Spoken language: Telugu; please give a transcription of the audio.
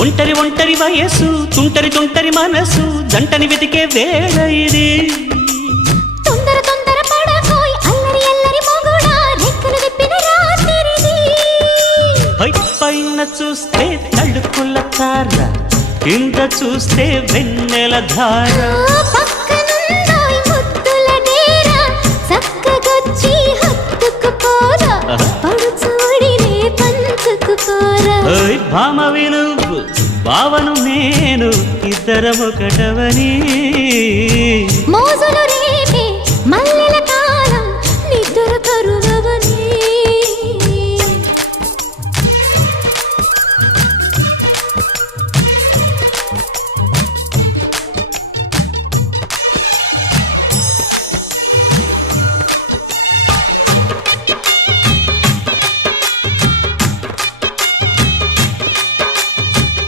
ఒంటరి ఒంటరి వయసు తుంటరి తుంటరి మనసు జంటని వెతికే వేళ ఇది తొందర తొందర పడకోయ్ అల్లరి అల్లరి మొగుడా రెక్కలు విప్పిన రాత్రిది పైన చూస్తే తడుకుల తార కింద చూస్తే వెన్నెల ధార పక్కనుందోయ్ ముద్దుల డేరా చక్కగొచ్చి హత్తుకుపోరా పడుచోడినే పంచుకుపోరా భామవి నువ్వు భావను నేను ఇద్దరమొకటవని మోజులు రేపే మల్ల